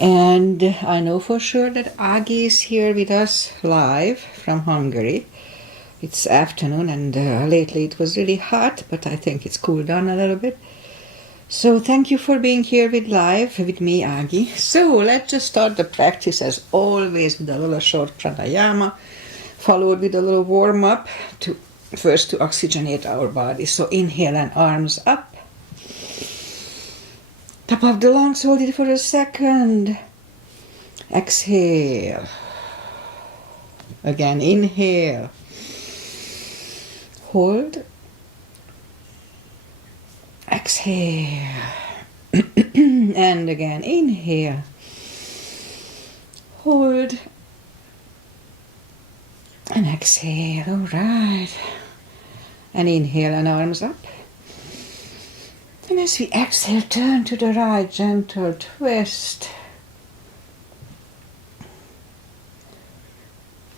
And I know for sure that Agi is here with us live from Hungary. It's afternoon and lately it was really hot, but I think it's cooled down a little bit. So thank you for being here with me, Agi. So let's just start the practice as always with a little short pranayama, followed with a little warm-up to oxygenate our body. So inhale and arms up. Top of the lungs, hold it for a second. Exhale. Again, inhale. Hold. Exhale. And again, inhale. Hold. And exhale. All right. And inhale and arms up. And as we exhale, turn to the right, gentle twist.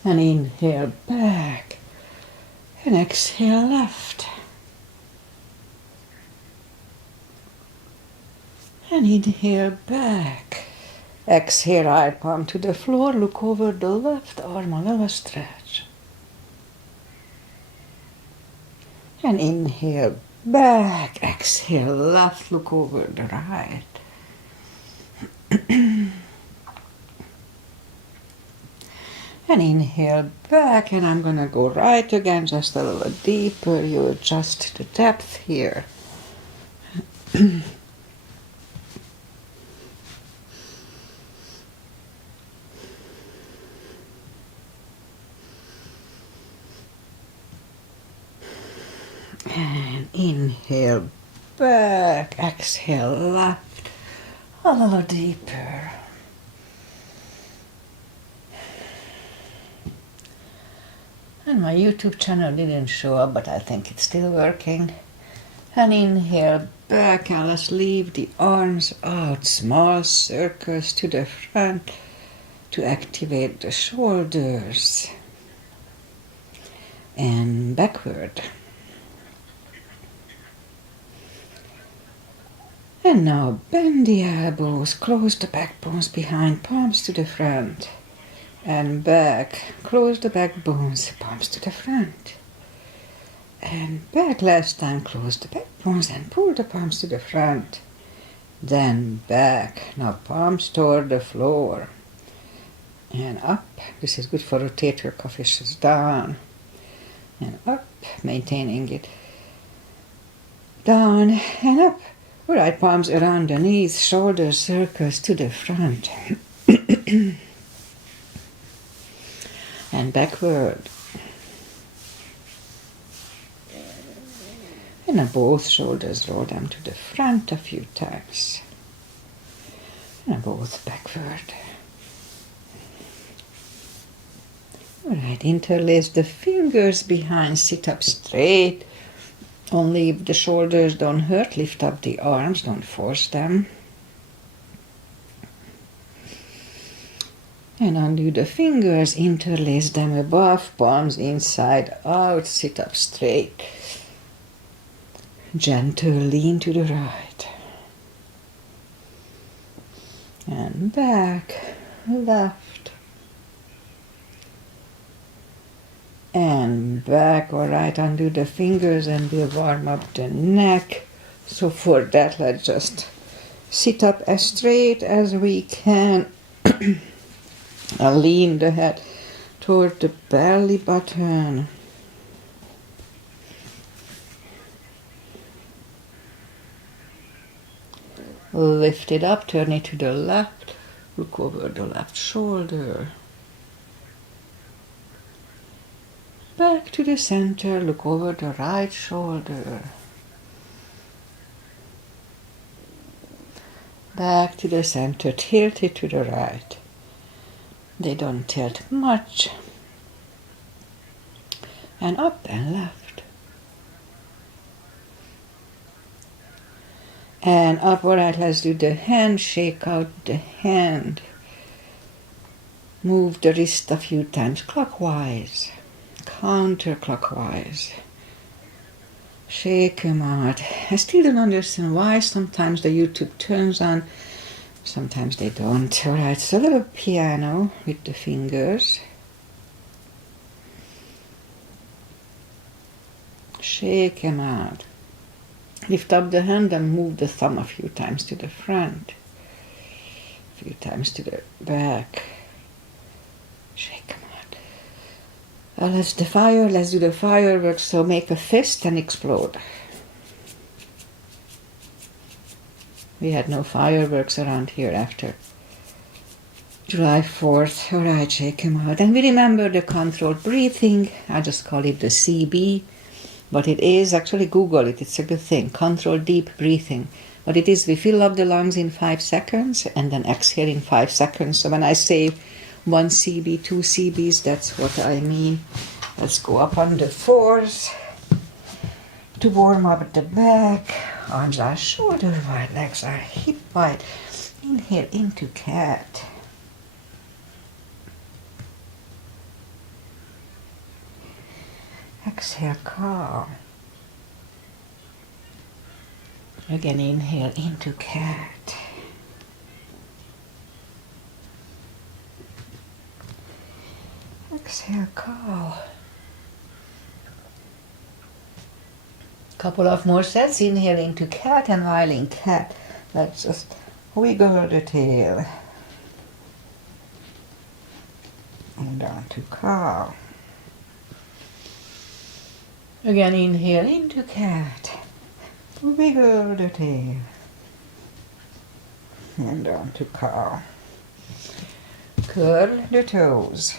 And inhale back. And exhale left. And inhale back. Exhale, right palm to the floor. Look over the left arm, a little stretch. And inhale back. Exhale left, look over the right. And inhale back, and I'm gonna go right again, just a little deeper. You adjust the depth here. And inhale back, exhale left, a little deeper. And my YouTube channel didn't show up, but I think it's still working. And inhale back, and let's leave the arms out, small circles to the front to activate the shoulders. And backward. And now bend the elbows, close the backbones behind, palms to the front. And back, close the backbones, palms to the front. And back, last time, close the backbones and pull the palms to the front. Then back, now palms toward the floor. And up, this is good for rotator cuff issues, down. And up, maintaining it. Down and up. Right palms around the knees, shoulders circles to the front. And backward. And now both shoulders, roll them to the front a few times. And now both backward. Alright, interlace the fingers behind, sit up straight. Only if the shoulders don't hurt, lift up the arms, don't force them. And undo the fingers, interlace them above, palms inside out, sit up straight. Gentle lean to the right. And back, left. And back, all right, undo the fingers and we'll warm up the neck. So for that, let's just sit up as straight as we can. And lean the head toward the belly button. Lift it up, turn it to the left, look over the left shoulder. Back to the center, look over the right shoulder. Back to the center, tilt it to the right. They don't tilt much. And up and left. And up, all right, let's do the hand, shake out the hand. Move the wrist a few times clockwise. Counterclockwise. Shake them out. I still don't understand why sometimes the YouTube turns on Sometimes they don't. Alright, so a little piano with the fingers. Shake them out. Lift up the hand and move the thumb a few times to the front. A few times to the back. Shake them out. Let's do the fireworks. So make a fist and explode. We had no fireworks around here after July 4th. Alright, shake them out. And we remember the controlled breathing. I just call it the CB. But it is, actually Google it, it's a good thing. Controlled deep breathing. What it is, we fill up the lungs in 5 seconds and then exhale in 5 seconds. So when I say 1 CB, 2 CBs, that's what I mean. Let's go up on the 4s to warm up the back. Arms are shoulder wide, legs are hip wide. Inhale into cat. Exhale, cow. Again, inhale into cat. Exhale, cow. Couple of more sets. Inhale into cat, and while in cat, let's just wiggle the tail. And down to cow. Again, inhale into cat. Wiggle the tail. And down to cow. Curl the toes.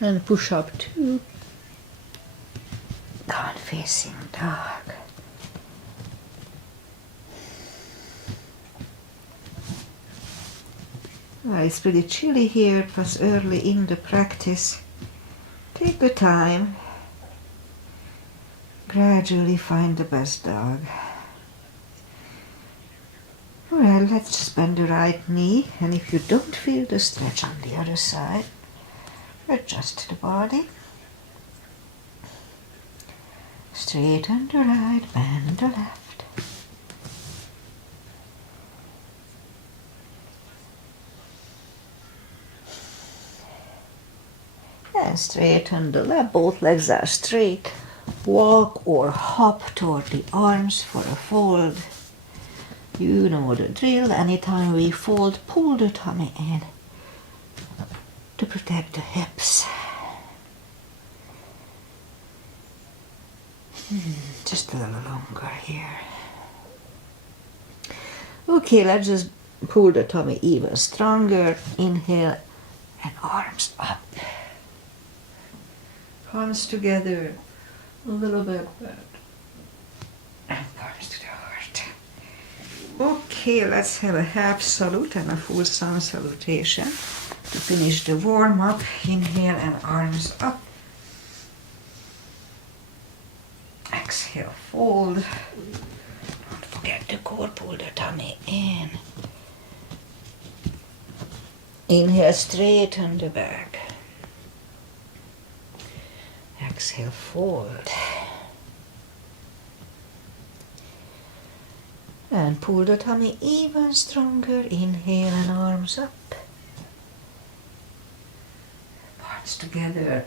And push up to down facing dog. It's pretty chilly here. It was early in the practice. Take the time. Gradually find the best dog. Well, let's just bend the right knee, and if you don't feel the stretch on the other side, adjust the body. Straighten the right, bend the left. And straighten the left, both legs are straight. Walk or hop toward the arms for a fold. You know the drill. Anytime we fold, pull the tummy in to protect the hips. Just a little longer here. Okay, let's just pull the tummy even stronger. Inhale and arms up. Palms together. A little bit back. And palms to the heart. Okay, let's have a half salute and a full sun salutation to finish the warm up. Inhale and arms up. Exhale, fold. Don't forget the core, pull the tummy in. Inhale, straighten the back. Exhale, fold. And pull the tummy even stronger. Inhale and arms up. Palms together.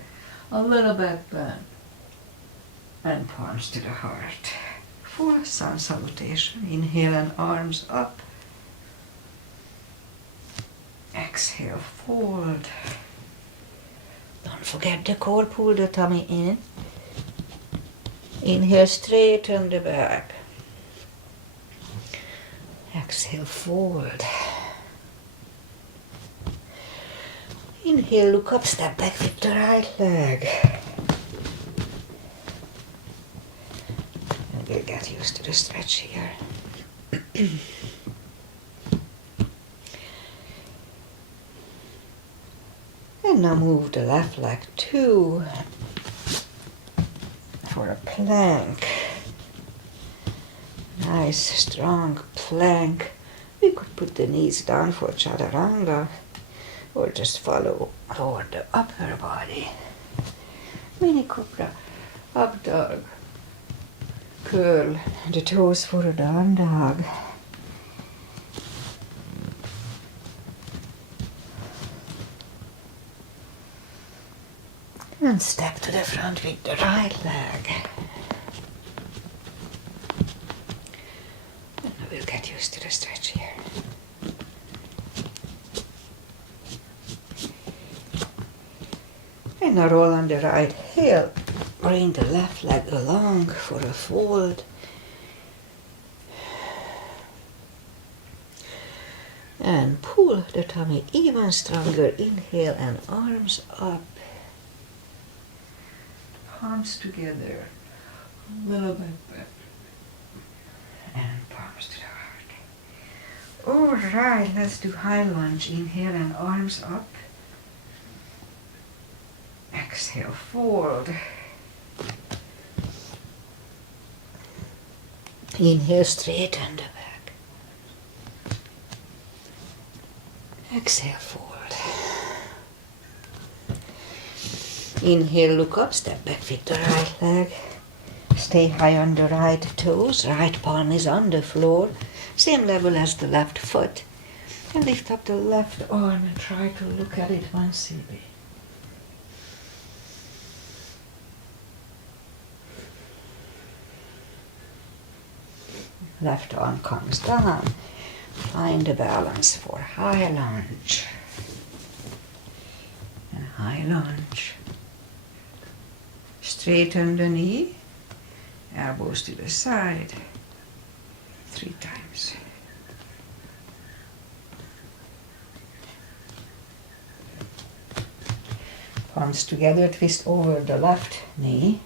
A little back bend. And palms to the heart. Full sun salutation. Inhale and arms up. Exhale, fold. Don't forget the core, pull the tummy in. Inhale, straighten the back. Exhale, fold. Inhale, look up, step back with the right leg. And we'll get used to the stretch here. And now move the left leg too for a plank. Nice strong plank. We could put the knees down for chaturanga or just follow toward the upper body. Mini cobra, up dog. Curl the toes for a down dog. And step to the front with the right leg. And I will get used to the stretch here. And now roll on the right heel. Bring the left leg along for a fold. And pull the tummy even stronger. Inhale and arms up. Palms together. A little bit back. And palms to the heart. Alright, let's do high lunge. Inhale and arms up. Exhale, fold. Inhale, straighten the back. Exhale, fold. Inhale, look up, step back with the right leg. Stay high on the right toes. Right palm is on the floor, same level as the left foot. And lift up the left arm and try to look at it 1 cb. Left arm comes down. Find the balance for high lunge. And high lunge. Straighten the knee. Elbows to the side. 3 times. Palms together, twist over the left knee.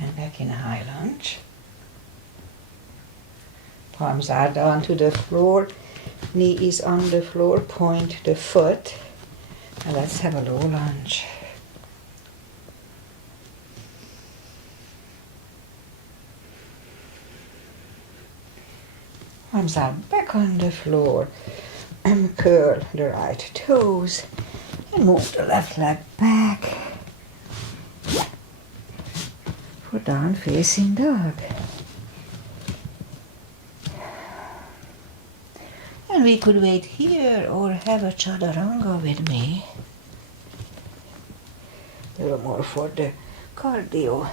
And back in a high lunge. Palms are down to the floor. Knee is on the floor, point the foot. And let's have a low lunge. Arms are back on the floor. And curl the right toes. And move the left leg back. For down facing dog. And we could wait here or have a chaturanga with me. A little more for the cardio.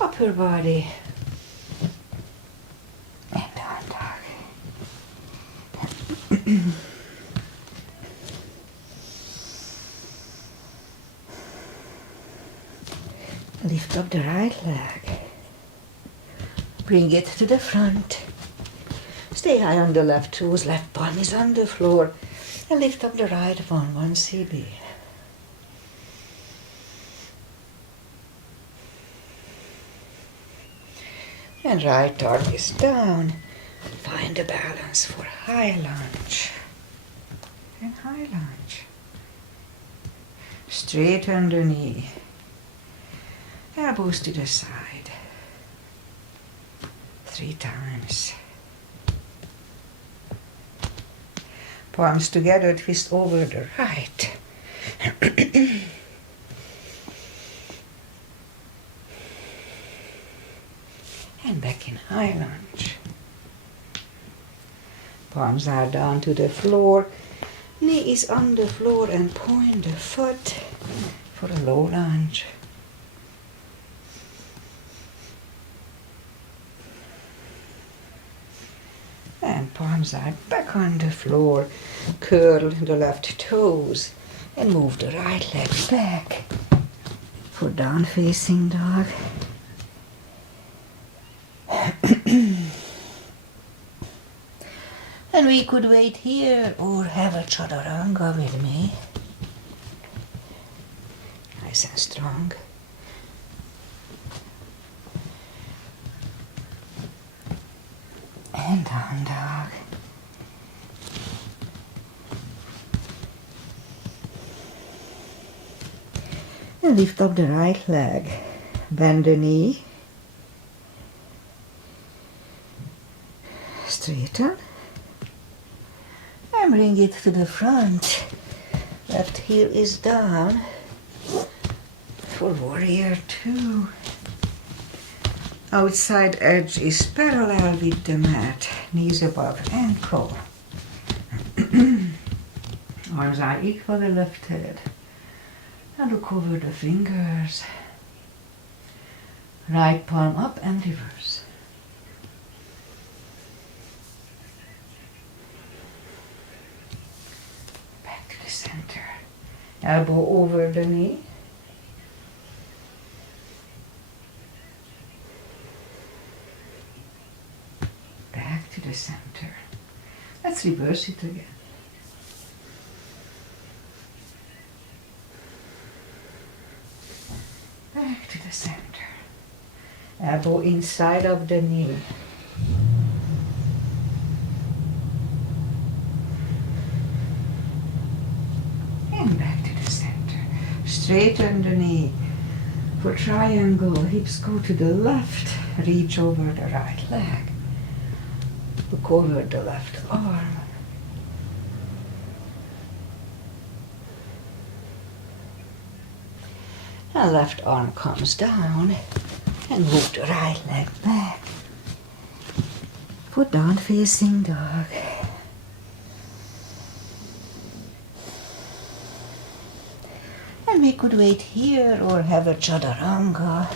Upper body. And down dog. Lift up the right leg. Bring it to the front. Stay high on the left toes, left palm is on the floor. And lift up the right one, 1 cb. And right arm is down. Find the balance for high lunge. And high lunge. Straighten the knee. Elbows to the side. 3 times. Palms together, twist over the right. And back in high lunge. Palms are down to the floor. Knee is on the floor and point the foot for a low lunge. And palms are back on the floor. Curl the left toes and move the right leg back for down facing dog. And we could wait here or have a chaturanga with me. Nice and strong. And down dog. And lift up the right leg. Bend the knee. Straighten. And bring it to the front. Left heel is down. For warrior 2. Outside edge is parallel with the mat, knees above ankle. Arms are equally lifted. And look over the fingers. Right palm up and reverse. Back to the center. Elbow over the knee. Back to the center. Let's reverse it again. Back to the center. Elbow inside of the knee. And back to the center. Straighten the knee. For triangle, hips go to the left. Reach over the right leg. Look over the left arm. And left arm comes down and move the right leg back. Foot down facing dog. And we could wait here or have a chaturanga.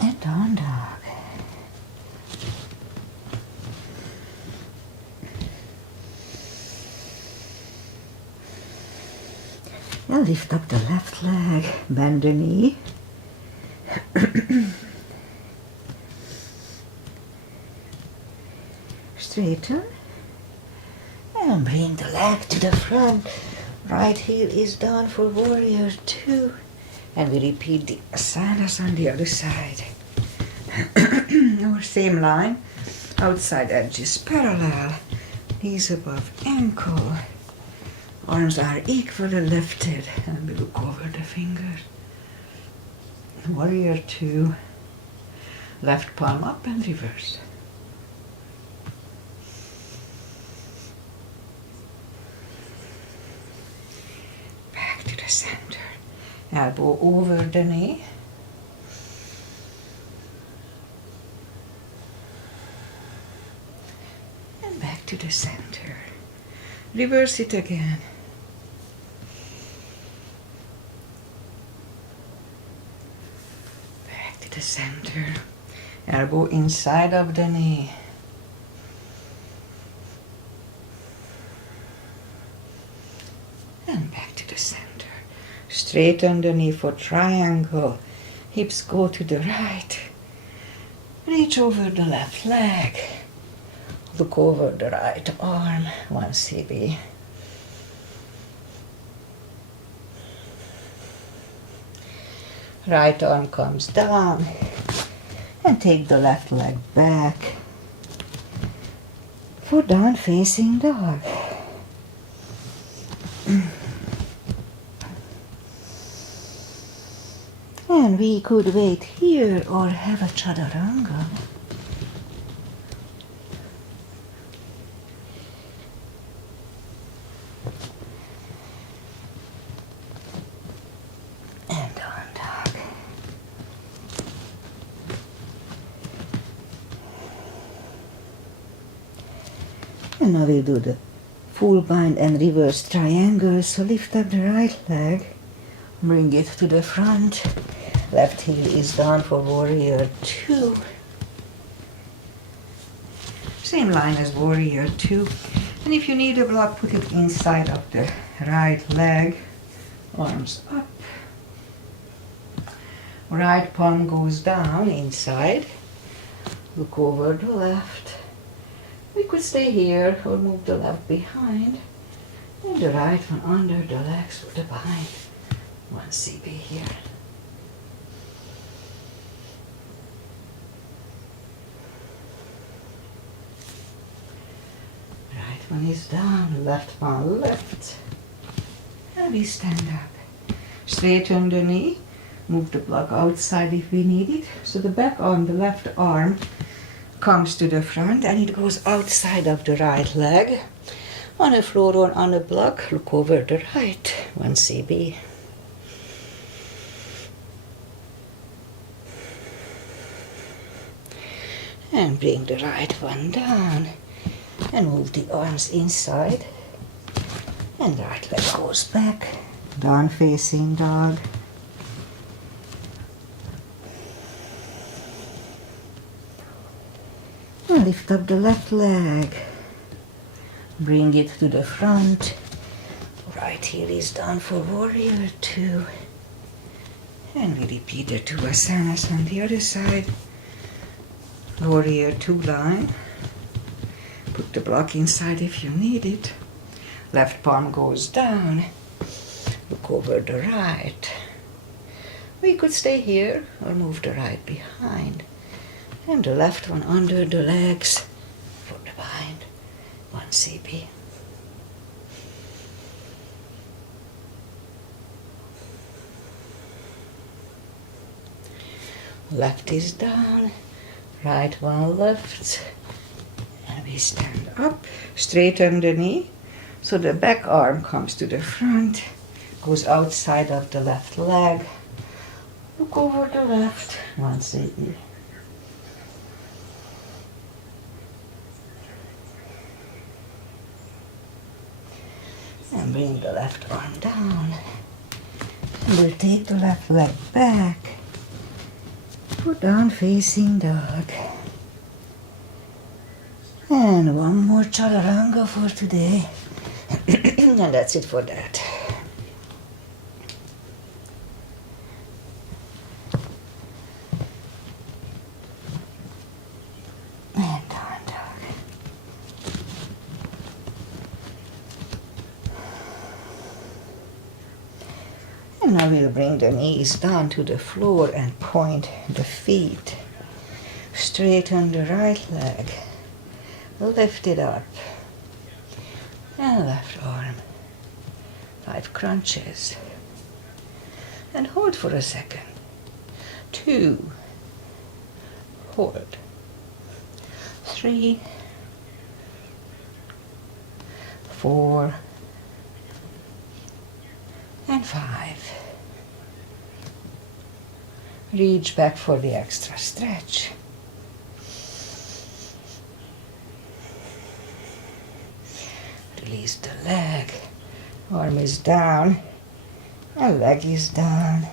And down dog. Now lift up the left leg, bend the knee. Straighten. And bring the leg to the front. Right heel is down for warrior 2. And we repeat the asanas on the other side. Our same line. Outside edges parallel. Knees above ankle. Arms are equally lifted and we look over the fingers. Warrior 2. Left palm up and reverse. Back to the center. Elbow over the knee. And back to the center. Reverse it again. The center, elbow inside of the knee. And back to the center. Straighten the knee for triangle. Hips go to the right. Reach over the left leg. Look over the right arm, 1 cb. Right arm comes down and take the left leg back for down facing dog. And we could wait here or have a chaturanga. And now we'll do the full bind and reverse triangle. So lift up the right leg, bring it to the front. Left heel is down for warrior 2. Same line as warrior 2. And if you need a block, put it inside of the right leg. Arms up. Right palm goes down inside. Look over the left. We could stay here or move the left behind and the right one under the legs for the bind. 1 cb here. Right one is down, left one left. And we stand up. Straighten the knee. Move the block outside if we need it. So the back arm, the left arm, comes to the front and it goes outside of the right leg. On the floor or on the block, look over the right, 1 CB. And bring the right one down and move the arms inside. And the right leg goes back, down facing dog. And lift up the left leg. Bring it to the front. Right heel is down for warrior 2. And we repeat the 2 asanas on the other side. Warrior 2 line. Put the block inside if you need it. Left palm goes down. Look over the right. We could stay here or move the right behind. And the left one under the legs for the bind. 1 CB. Left is down, right one left. And we stand up, straighten the knee. So the back arm comes to the front, goes outside of the left leg. Look over the left, 1 CB. And bring the left arm down. And we'll take the left leg back. Put down facing dog. And one more chaturanga for today. And that's it for that. And down dog. And now we'll bring the knees down to the floor and point the feet. Straighten the right leg. Lift it up. And left arm. 5 crunches. And hold for a second. 2. Hold. 3. 4. And 5. Reach back for the extra stretch. Release the leg. Arm is down. And leg is down.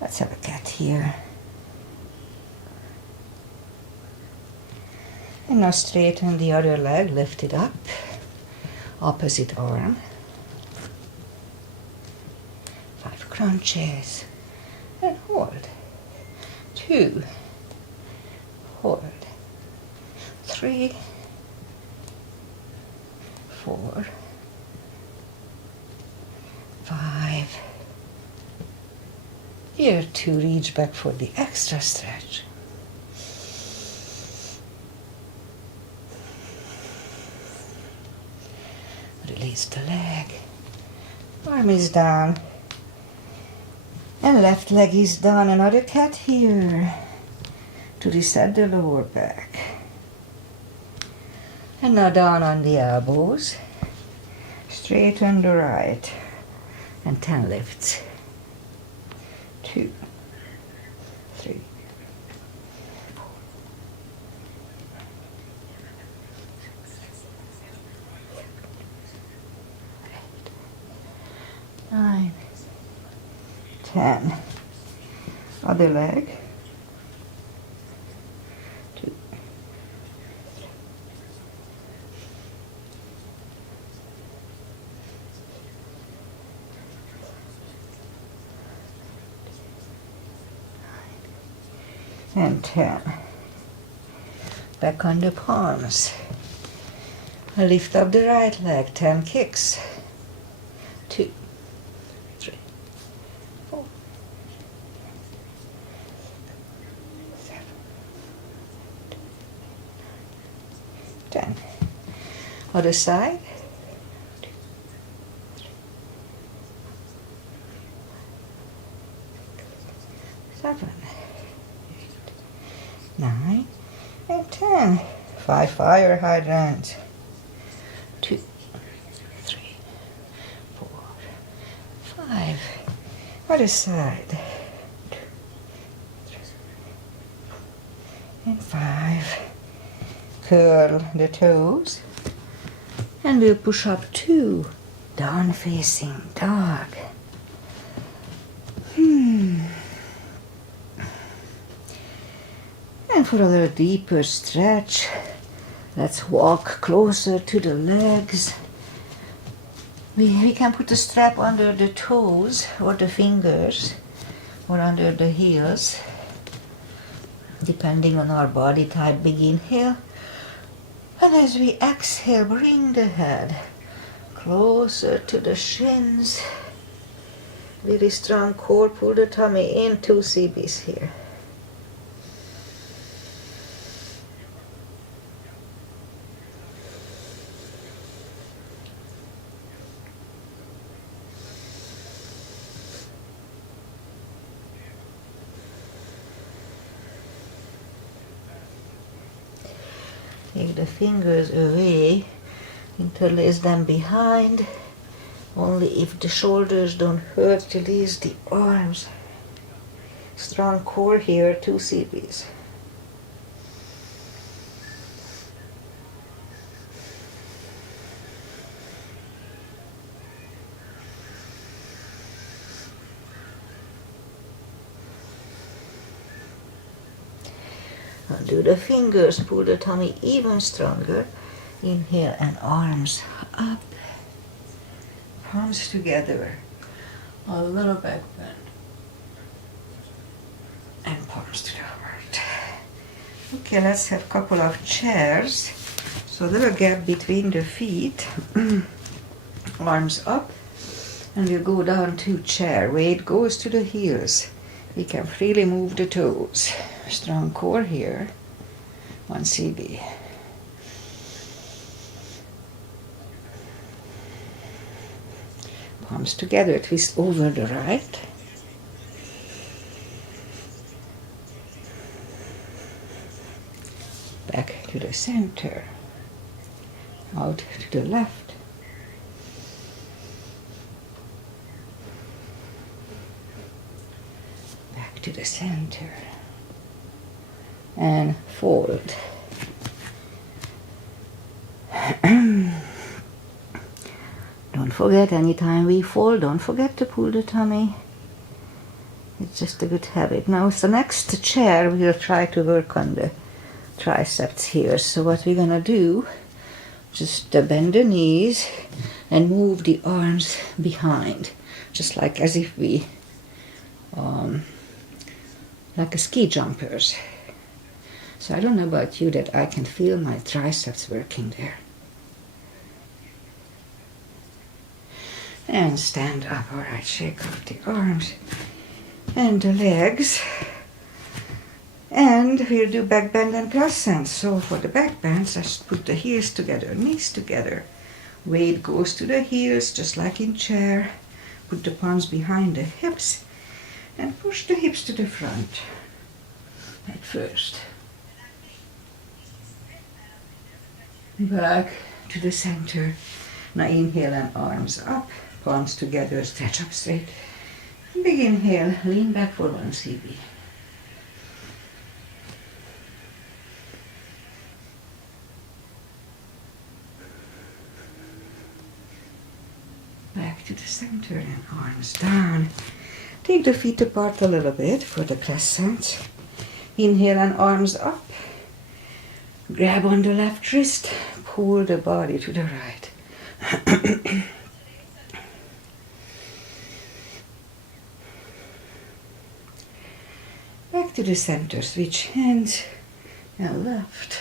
Let's have a cat here. And now straighten the other leg. Lift it up. Opposite arm. 5 crunches. And hold. 2. Hold. 3. 4. 5. Here 2, reach back for the extra stretch. Release the leg. Arm is down. And left leg is down. Another cat here to reset the lower back. And now down on the elbows. Straighten the right. And 10 lifts. 2, 3, 4, 8, 9, 10. Other leg. 2, 3. And 10. Back on the palms. Lift up the right leg, 10 kicks. 2, 3, 4, 7, 10. Other side. 2, 3, 7, 9, and 10. 5 fire hydrants. 2, other side. And 5. Curl the toes. And we'll push up 2. Down facing dog. And for a little deeper stretch, let's walk closer to the legs. We can put the strap under the toes or the fingers or under the heels, depending on our body type. Big inhale. And as we exhale, bring the head closer to the shins. Really strong core. Pull the tummy in. 2 CBs here. Take the fingers away, interlace them behind. Only if the shoulders don't hurt, release the arms. Strong core here, 2 CBs. Undo the fingers, pull the tummy even stronger. Inhale and arms up. Palms together. A little back bend. And palms to the heart. Okay, let's have a couple of chairs. So a little gap between the feet. Arms up. And we'll go down to chair. Weight goes to the heels. We can freely move the toes. Strong core here. 1 CB. Palms together, twist over the right. Back to the center. Out to the left. Back to the center. And fold. Don't forget, anytime we fold, don't forget to pull the tummy. It's just a good habit. Now, it's the next chair, we'll try to work on the triceps here. So what we're gonna do, just bend the knees and move the arms behind, just like as if we, like a ski jumpers. So I don't know about you, that I can feel my triceps working there. And stand up. All right, shake off the arms and the legs. And we'll do back bend and crescent. So for the back bends, just put the heels together, knees together. Weight goes to the heels, just like in chair. Put the palms behind the hips and push the hips to the front at first. Back to the center. Now inhale and arms up, palms together, stretch up straight. Big inhale, lean back for 1 CB. Back to the center and arms down. Take the feet apart a little bit for the crescent. Inhale and arms up. Grab on the left wrist, pull the body to the right. Back to the center, switch hands and left.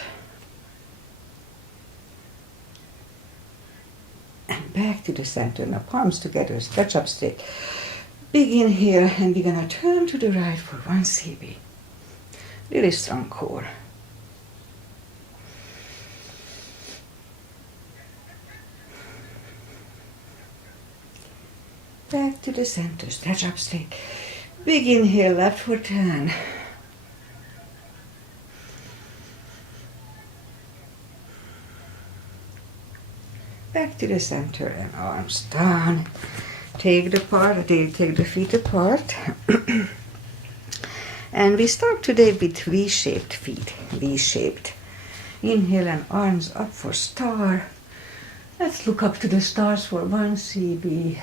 And back to the center. Now palms together, stretch up straight. Big inhale, and we're gonna turn to the right for 1 CB. Really strong core. Back to the center, stretch up straight. Big inhale, left foot turn. Back to the center and arms down. take the feet apart. And we start today with V-shaped feet. V-shaped. Inhale and arms up for star. Let's look up to the stars for 1 CB.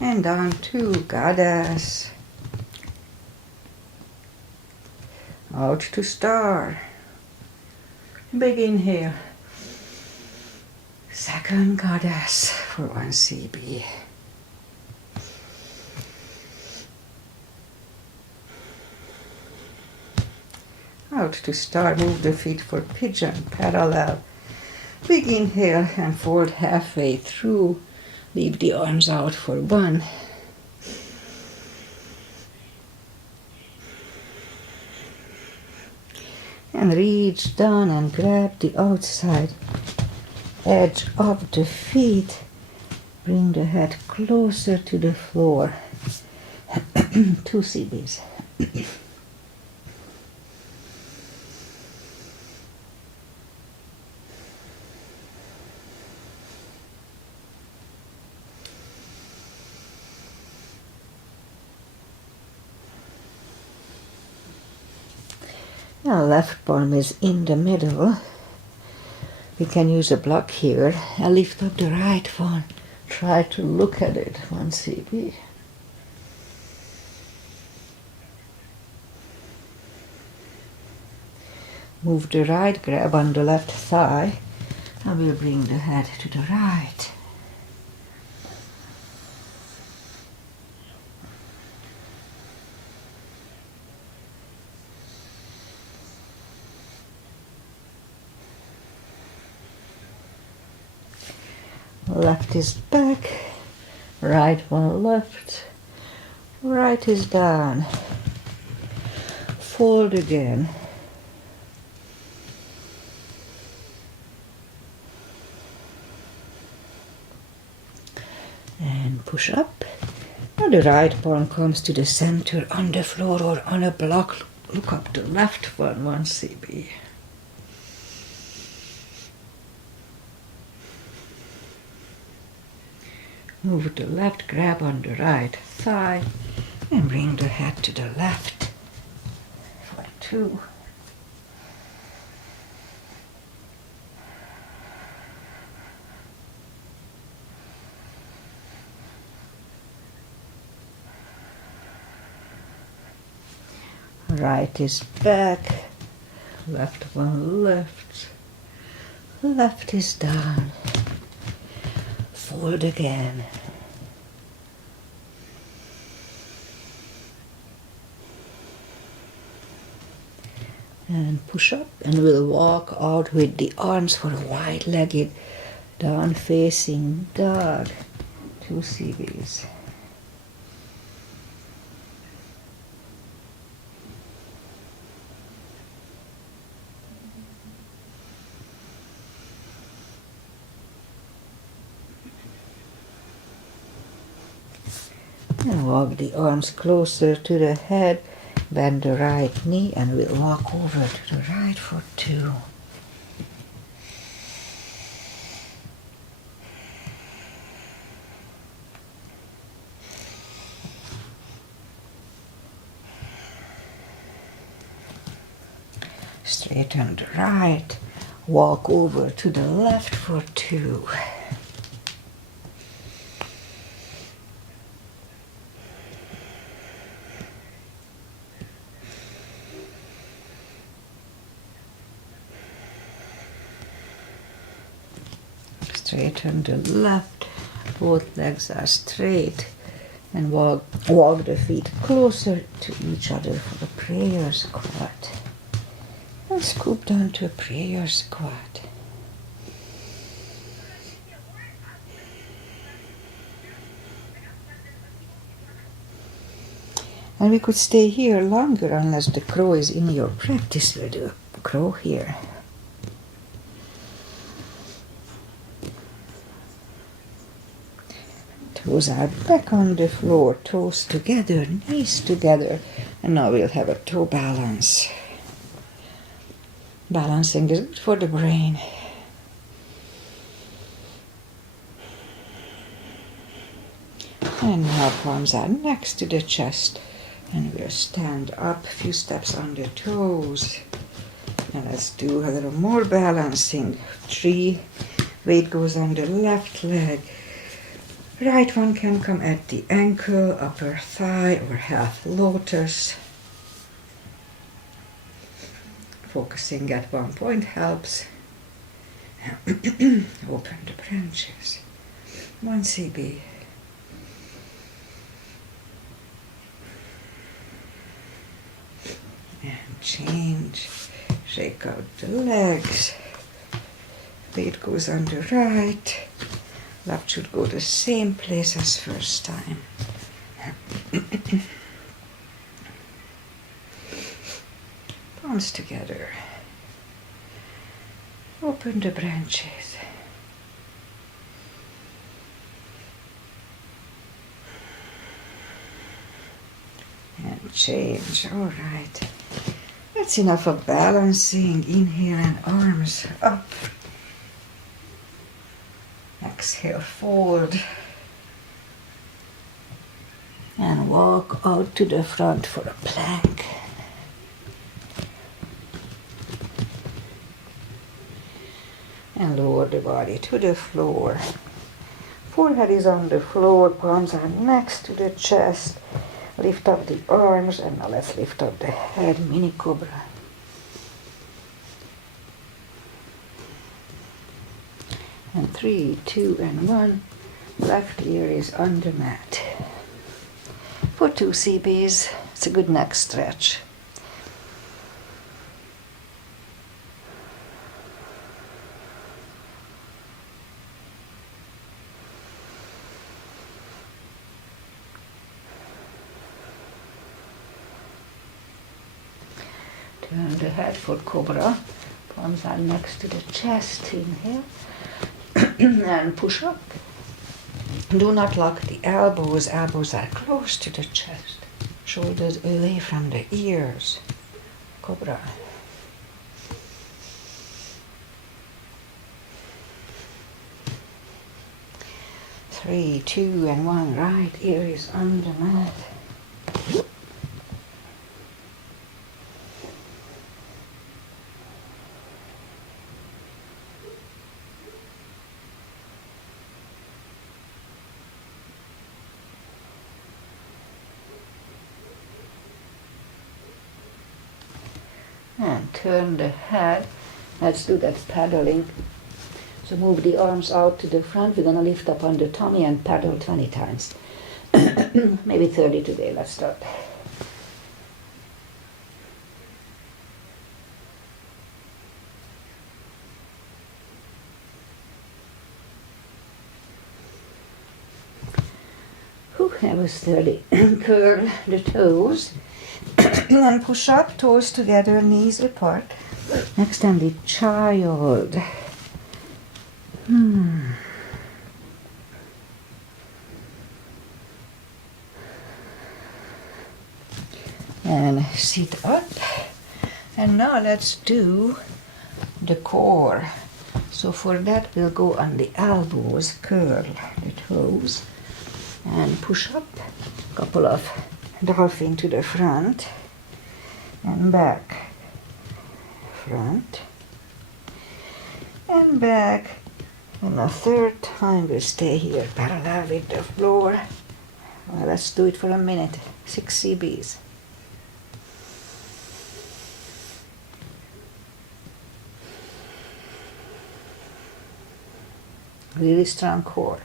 And down 2, goddess. Out to star. Big inhale. Second goddess for 1 CB. Out to star, move the feet for pigeon, parallel. Big inhale and fold halfway through. Leave the arms out for 1. And reach down and grab the outside edge of the feet. Bring the head closer to the floor. 2 CBs. Now left palm is in the middle. We can use a block here. I lift up the right one. Try to look at it, 1 CB. Move the right, grab on the left thigh. I will bring the head to the right. Left is back, right one left, right is down. Fold again. And push up. Now the right palm comes to the center on the floor or on a block. Look up the left one, 1 CB. Move the left, grab on the right thigh, and bring the head to the left for 2. Right is back, left one left, left is down. Fold again. And push up, and we'll walk out with the arms for a wide-legged down facing dog. 2 CBs. And walk the arms closer to the head, bend the right knee, and we'll walk over to the right for 2. Straighten the right, walk over to the left for 2. Straighten the left, both legs are straight, and walk the feet closer to each other for a prayer squat. And scoop down to a prayer squat. And we could stay here longer unless the crow is in your practice. We'll do a crow here. Toes are back on the floor, toes together, knees together, and now we'll have a toe balance. Balancing is good for the brain. And now palms are next to the chest. And we'll stand up a few steps on the toes. And let's do a little more balancing. 3. Weight goes on the left leg. Right one can come at the ankle, upper thigh, or half lotus. Focusing at one point helps. Open the branches. 1 CB. And change. Shake out the legs. Weight goes on the right. Left should go the same place as first time. Palms together. Open the branches. And change. All right. That's enough of balancing. Inhale and arms up. Exhale, fold. And walk out to the front for a plank. And lower the body to the floor. Forehead is on the floor, palms are next to the chest. Lift up the arms, and now let's lift up the head, mini cobra. And 3, 2, and 1. Left ear is on the mat. For 2 CBs, it's a good neck stretch. Turn the head for cobra. Palms are next to the chest. Inhale. And push up. Do not lock the elbows. Elbows are close to the chest. Shoulders away from the ears. Cobra. Three, 2, and 1. Right ear is on the mat. And turn the head. Let's do that paddling. So move the arms out to the front. We're going to lift up on the tummy and paddle 20 times. Maybe 30 today. Let's start. Whew, that was 30. Curl the toes. And push up, toes together, knees apart. Next time the child. And sit up. And now let's do the core. So for that we'll go on the elbows, curl the toes, and push up. A couple of dolphin to the front and back. Front and back. And a third time we'll stay here parallel with the floor. Well, let's do it for a minute. 6 CBs. Really strong core.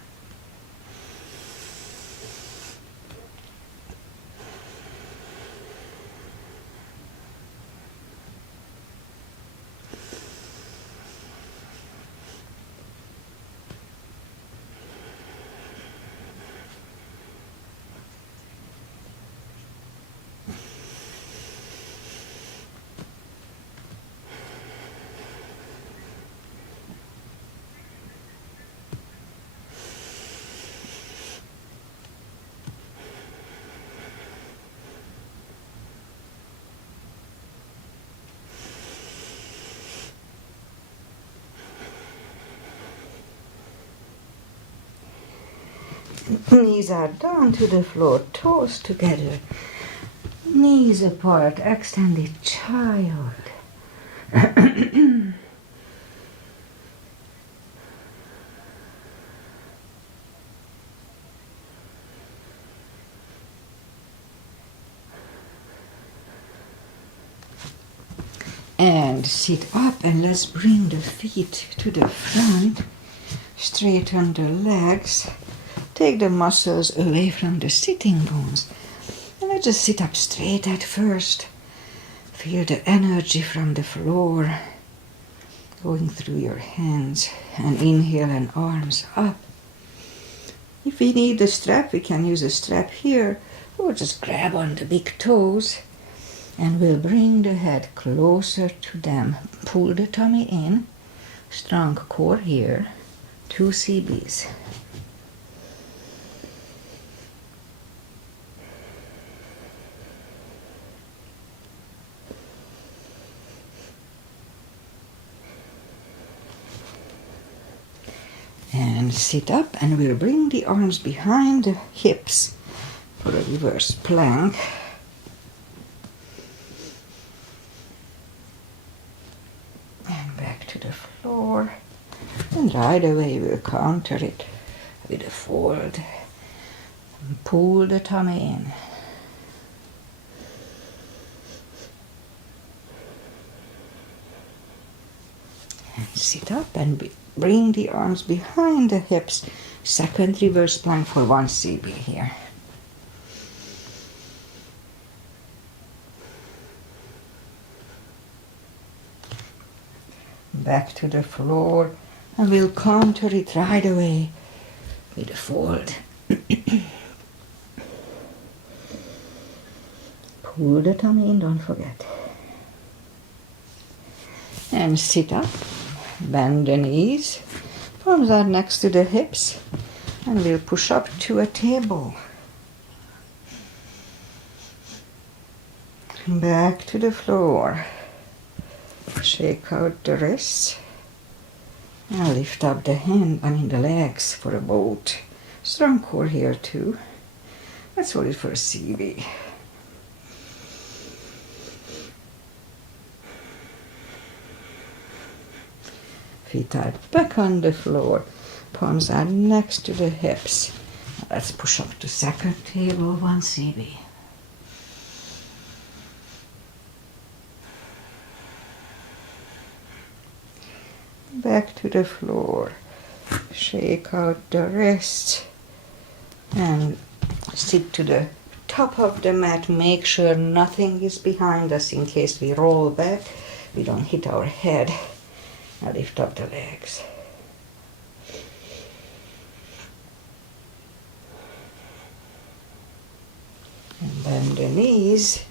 Knees are down to the floor, toes together, knees apart, extended child. And sit up and let's bring the feet to the front. Straighten the legs. Take the muscles away from the sitting bones. And let's just sit up straight at first. Feel the energy from the floor going through your hands. And inhale and arms up. If we need a strap, we can use a strap here. Or just grab on the big toes. And we'll bring the head closer to them. Pull the tummy in. Strong core here. 2 CBs. And sit up and we'll bring the arms behind the hips for a reverse plank. To the floor, and right away we'll counter it with a fold and pull the tummy in. And sit up and bring the arms behind the hips. Second reverse plank for 1 CB here. Back to the floor, and we'll counter it right away with a fold. Pull the tummy in, don't forget. And sit up, bend the knees, palms are next to the hips, and we'll push up to a table. Back to the floor. Shake out the wrists. Now lift up the the legs for a boat. Strong core here too. Let's hold it for a CB. Feet are back on the floor. Palms are next to the hips. Let's push up to second table, 1 CB. Back to the floor. Shake out the wrists and sit to the top of the mat. Make sure nothing is behind us in case we roll back. We don't hit our head. Now lift up the legs. And bend the knees.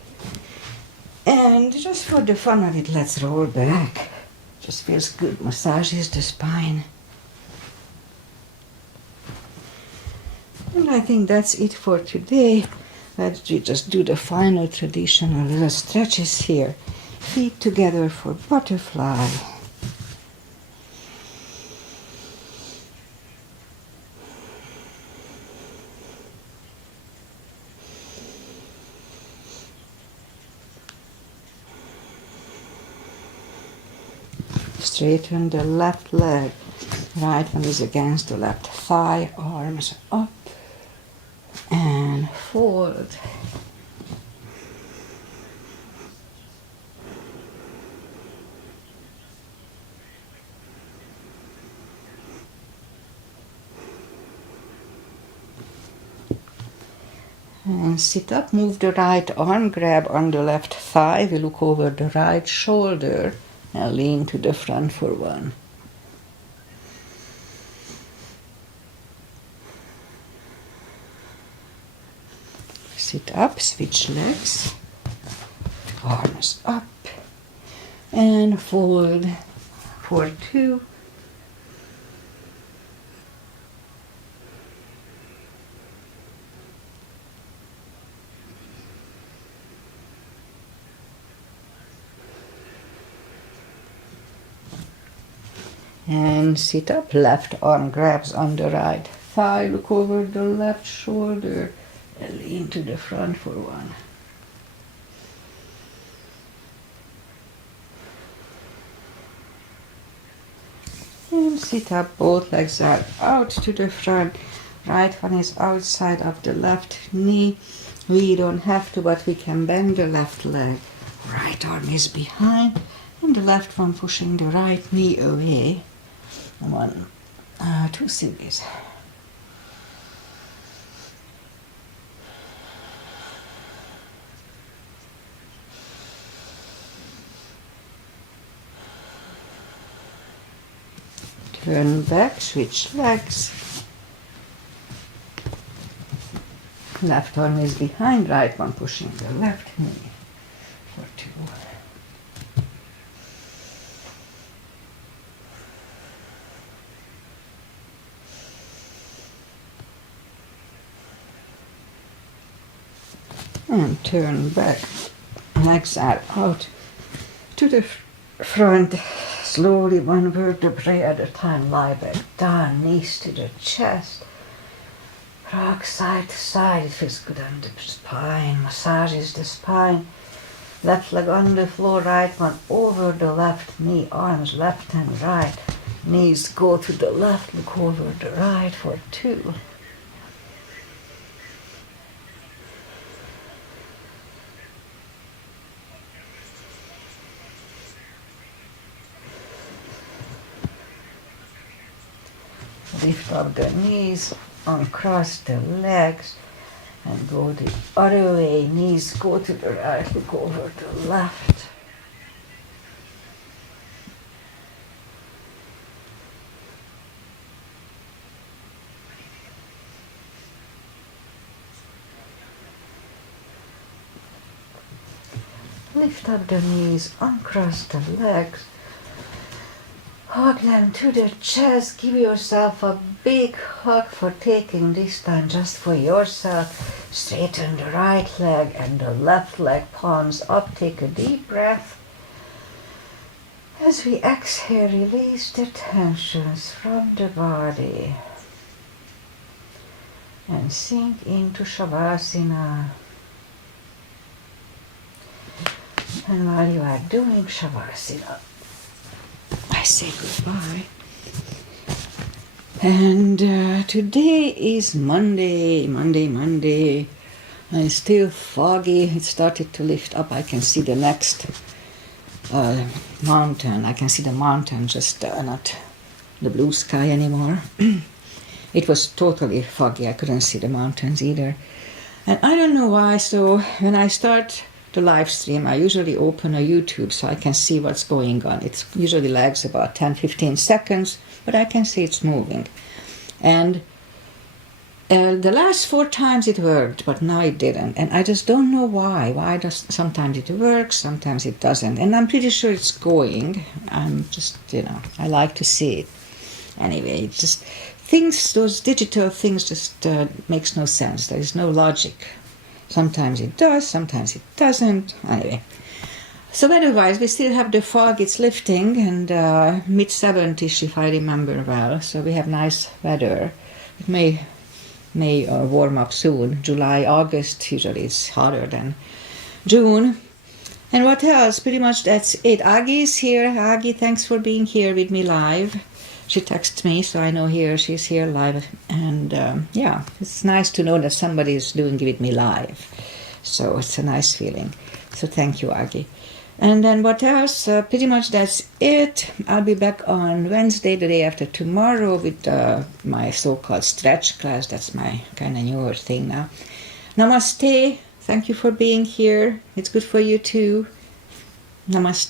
And just for the fun of it, let's roll back. Just feels good, massages the spine. And I think that's it for today. Let's just do the final traditional little stretches here. Feet together for butterfly. Straighten the left leg. Right one is against the left thigh. Arms up. And fold. And sit up, move the right arm, grab on the left thigh. We look over the right shoulder and lean to the front for 1. Sit up, switch legs, arms up, and fold for 2. And sit up, left arm grabs on the right thigh, look over the left shoulder, and lean to the front for one. And sit up, both legs are out to the front. Right one is outside of the left knee. We don't have to, but we can bend the left leg. Right arm is behind, and the left one pushing the right knee away. 1, 2 series. Turn back, switch legs. Left arm is behind, right one pushing the left knee for 2. And turn back. Legs are out to the front. Slowly, one vertebrae at a time, lie back down, knees to the chest. Rock side to side, it feels good on the spine, massages the spine. Left leg on the floor, right one over the left knee, arms left and right. Knees go to the left, look over the right for 2. Lift up the knees, uncross the legs, and go the other way. Knees go to the right, look over the left. Lift up the knees, uncross the legs. Hug them to the chest. Give yourself a big hug for taking this time just for yourself. Straighten the right leg and the left leg, palms up. Take a deep breath. As we exhale, release the tensions from the body and sink into Shavasana. And while you are doing Shavasana, I say goodbye. And today is Monday. And it's still foggy. It started to lift up. I can see the next mountain. I can see the mountain, just not the blue sky anymore. It was totally foggy. I couldn't see the mountains either. And I don't know why, so when I start the live stream, I usually open a YouTube so I can see what's going on. It usually lags about 10-15 seconds, but I can see it's moving. And the last 4 times it worked, but now it didn't. And I just don't know why. Why does sometimes it works, sometimes it doesn't. And I'm pretty sure it's going. I'm just, I like to see it. Anyway, it just things, those digital things just makes no sense. There is no logic. Sometimes it does, sometimes it doesn't. Anyway, so otherwise we still have the fog. It's lifting, and mid-70s if I remember well. So we have nice weather. It may warm up soon. July, August usually is hotter than June. And what else? Pretty much that's it. Aggie is here. Aggie, thanks for being here with me live. She texts me, so I know she's here live. And yeah, it's nice to know that somebody is doing it with me live. So it's a nice feeling. So thank you, Aggie. And then what else? Pretty much that's it. I'll be back on Wednesday, the day after tomorrow, with my so-called stretch class. That's my kind of newer thing now. Namaste. Thank you for being here. It's good for you too. Namaste.